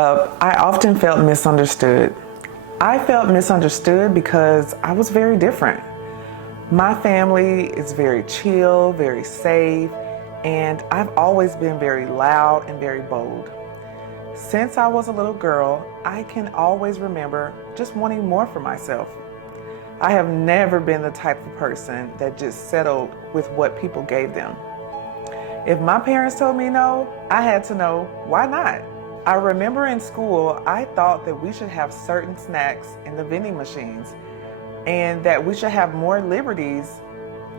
up, I often felt misunderstood. I felt misunderstood because I was very different. My family is very chill, very safe, and I've always been very loud and very bold. Since I was a little girl, I can always remember just wanting more for myself. I have never been the type of person that just settled with what people gave them. If my parents told me no, I had to know why not. I remember in school, I thought that we should have certain snacks in the vending machines and that we should have more liberties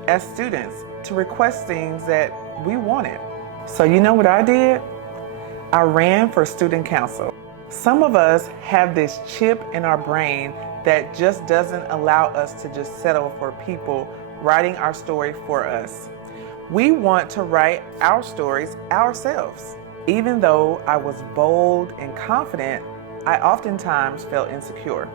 as students to request things that we wanted. So you know what I did? I ran for student council. Some of us have this chip in our brain that just doesn't allow us to just settle for people writing our story for us. We want to write our stories ourselves. Even though I was bold and confident, I oftentimes felt insecure.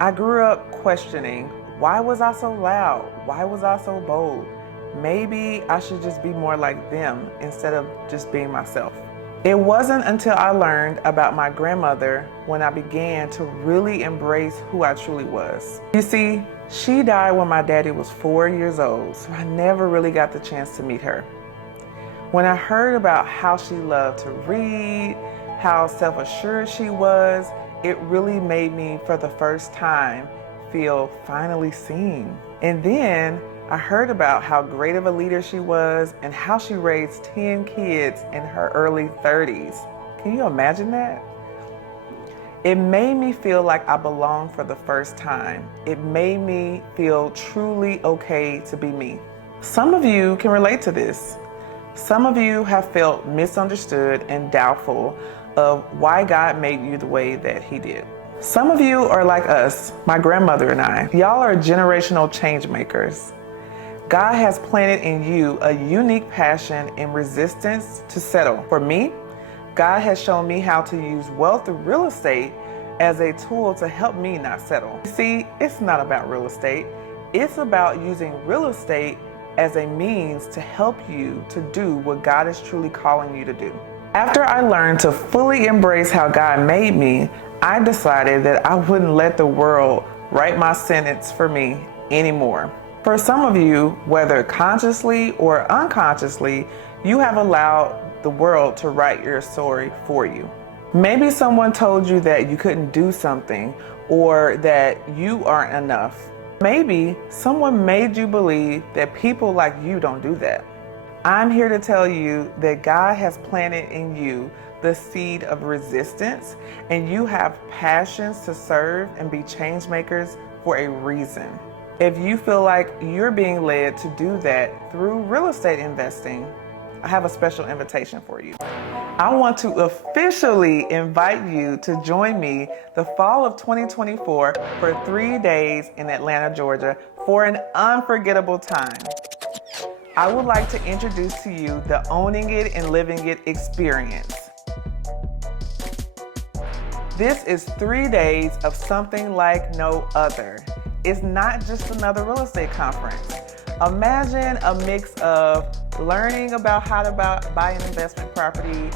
I grew up questioning, why was I so loud? Why was I so bold? Maybe I should just be more like them instead of just being myself. It wasn't until I learned about my grandmother when I began to really embrace who I truly was. You see, she died when my daddy was 4 years old, so I never really got the chance to meet her. When I heard about how she loved to read, how self-assured she was, it really made me, for the first time, feel finally seen. And then I heard about how great of a leader she was and how she raised 10 kids in her early 30s. Can you imagine that? It made me feel like I belonged for the first time. It made me feel truly okay to be me. Some of you can relate to this. Some of you have felt misunderstood and doubtful of why God made you the way that He did. Some of you are like us, my grandmother and I. Y'all are generational change makers. God has planted in you a unique passion and resistance to settle. For me, God has shown me how to use wealth through real estate as a tool to help me not settle. You see, it's not about real estate. It's about using real estate as a means to help you to do what God is truly calling you to do. After I learned to fully embrace how God made me, I decided that I wouldn't let the world write my sentence for me anymore. For some of you, whether consciously or unconsciously, you have allowed the world to write your story for you. Maybe someone told you that you couldn't do something or that you aren't enough. Maybe someone made you believe that people like you don't do that. I'm here to tell you that God has planted in you the seed of resistance, and you have passions to serve and be change makers for a reason. If you feel like you're being led to do that through real estate investing, I have a special invitation for you. I want to officially invite you to join me the fall of 2024 for 3 days in Atlanta, Georgia for an unforgettable time. I would like to introduce to you the Owning It and Living It experience. This is 3 days of something like no other. It's not just another real estate conference. Imagine a mix of learning about how to buy an investment property,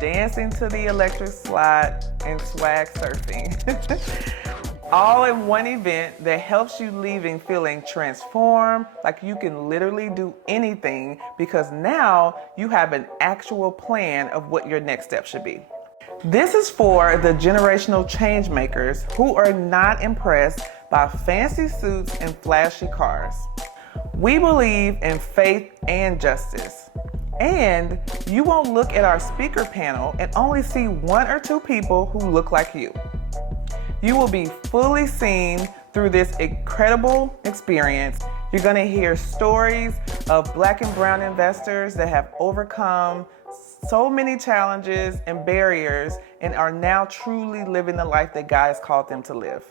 dancing to the electric slide, and swag surfing. All in one event that helps you leaving feeling transformed, like you can literally do anything because now you have an actual plan of what your next step should be. This is for the generational change makers who are not impressed by fancy suits and flashy cars. We believe in faith and justice. And you won't look at our speaker panel and only see 1 or 2 people who look like you. You will be fully seen through this incredible experience. You're going to hear stories of Black and brown investors that have overcome so many challenges and barriers and are now truly living the life that God has called them to live.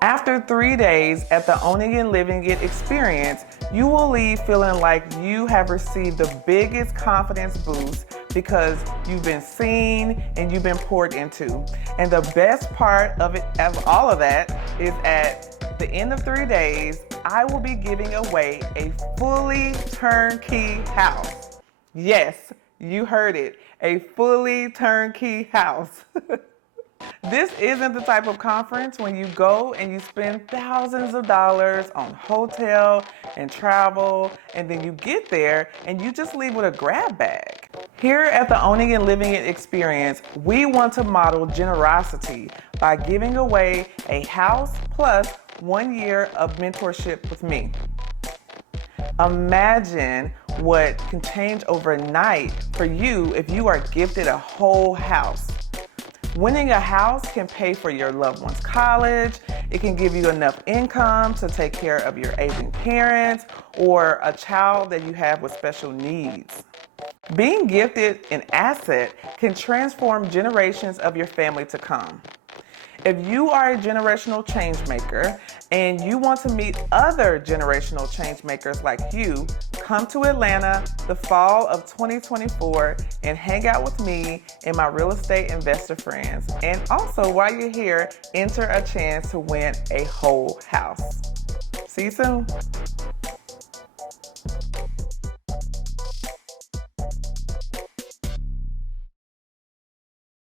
After 3 days at the Owning and Living It experience, you will leave feeling like you have received the biggest confidence boost because you've been seen and you've been poured into. And the best part of all of that, is at the end of 3 days, I will be giving away a fully turnkey house. Yes, You heard it, a fully turnkey house. This isn't the type of conference when you go and you spend thousands of dollars on hotel and travel, and then you get there and you just leave with a grab bag. Here at the Owning and Living It experience, we want to model generosity by giving away a house plus 1 year of mentorship with me. Imagine what can change overnight for you if you are gifted a whole house. Winning a house can pay for your loved one's college. It can give you enough income to take care of your aging parents or a child that you have with special needs. Being gifted an asset can transform generations of your family to come. If you are a generational change maker and you want to meet other generational change makers like you, come to Atlanta the fall of 2024 and hang out with me and my real estate investor friends. And also, while you're here, enter a chance to win a whole house. See you soon.